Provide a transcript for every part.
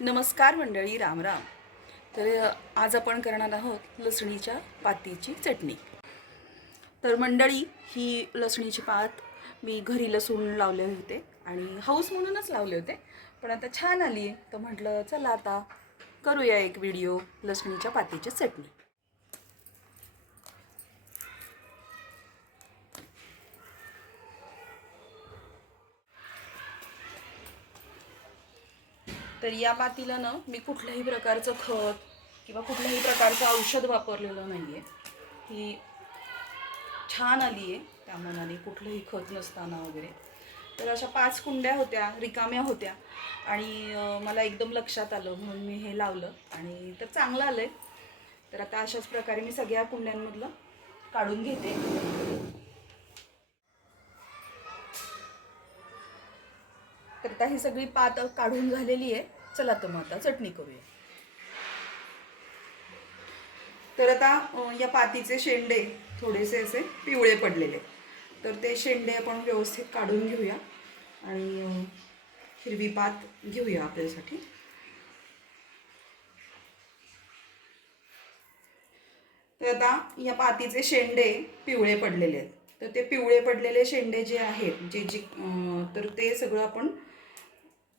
नमस्कार मंडळी, राम राम। तर आज आपण करणार आहोत लसणीच्या पातीची चटणी। तर मंडळी, ही लसणीची पात मी घरी लसूण लावले होते आणि हाऊस म्हणूनच लावले होते, पण आता छान आली आहे तर म्हटलं चला आता करूया एक व्हिडिओ लसणीच्या पातीची चटणी। तर या पातीला ना मी कुठल्याही प्रकारचं खत किंवा कुठल्याही प्रकारचं औषध वापरलेलं नाही आहे। ही छान आली आहे त्या मनाने, कुठलंही खत नसताना वगैरे। तर अशा 5 कुंड्या होत्या, रिकाम्या होत्या आणि मला एकदम लक्षात आलं म्हणून मी हे लावलं आणि तर चांगलं आलं आहे। तर आता अशाच प्रकारे मी सगळ्या कुंड्यांमधलं काढून घेते। तर आता ही सगळी पात काढून झालेली आहे। चला तर मग आता चटणी करूया। तर आता या पातीचे शेंडे थोडेसे असे पिवळे पडलेले, तर ते शेंडे आपण व्यवस्थित काढून घेऊया आणि हिरवी पात घेऊया आपल्यासाठी। तर आता या पातीचे शेंडे पिवळे पडलेले आहेत, तर ते पिवळे पडलेले शेंडे जे आहेत तर ते सगळं आपण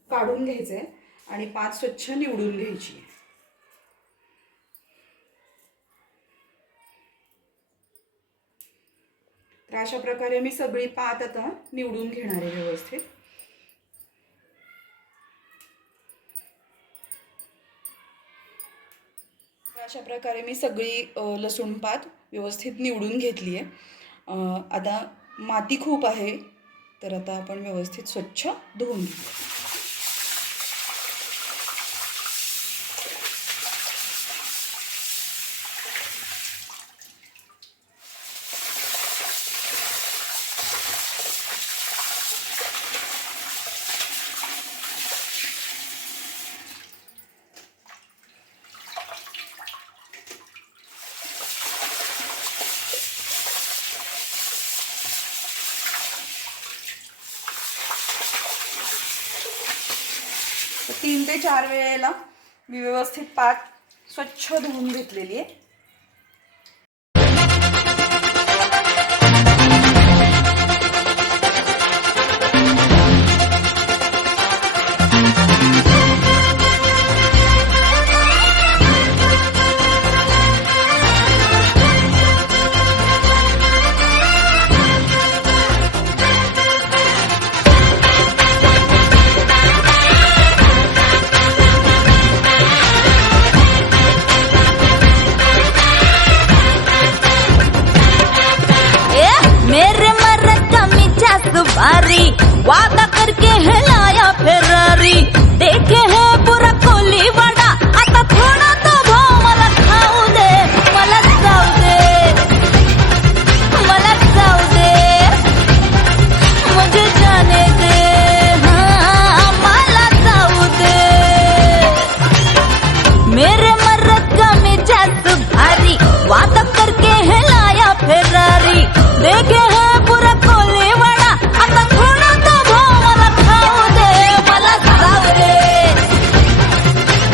काढून घ्यायचं आहे आणि पात स्वच्छ निवडून घ्यायची आहे। तर अशा प्रकारे मी सगळी पात आता निवडून घेणार आहे व्यवस्थित। अशा प्रकारे मी सगळी लसूण पात व्यवस्थित निवडून घेतली आहे। आता माती खूप आहे, तर आता आपण व्यवस्थित स्वच्छ धुवून घेऊ। तर 3 ते 4 वेळेला मी व्यवस्थित पात स्वच्छ धुवून घेतलेली आहे। वादा करके है लाया फेरारी, देखे है पूरा कोली वाडा, आता थोड़ा तो भाव मला खाऊ दे, मला जाऊ दे, मला जाऊ दे, मुझे जाने दे, हाँ मला जाऊ दे। मेरे मर्द का मिजाज भारी, वादा करके है लाया फेरारी, देखे है पूरा कोली वाडा, आता थोड़ा तो भाव मला खाऊ दे, मला जाऊ दे,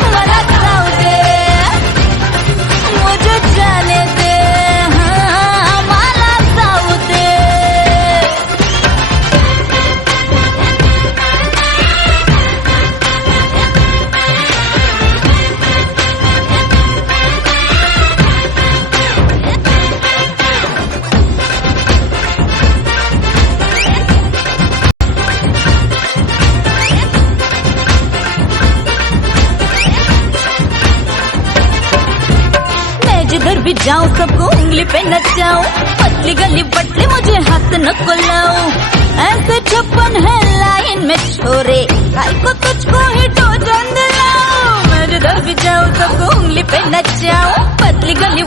मला जाऊ दे, मुझे जाने दे, हाँ मला जाऊ दे। जिधर भी जाऊं सबको उंगली पे नचाऊं, पतली गली बटली मुझे हाथ न कोलाऊं, ऐसे 56 है लाइन में छोरे, भाई को तुझको ही टोजन दिलाऊं। मैं जिधर भी जाऊं सबको उंगली पे नचाऊं, पतली गली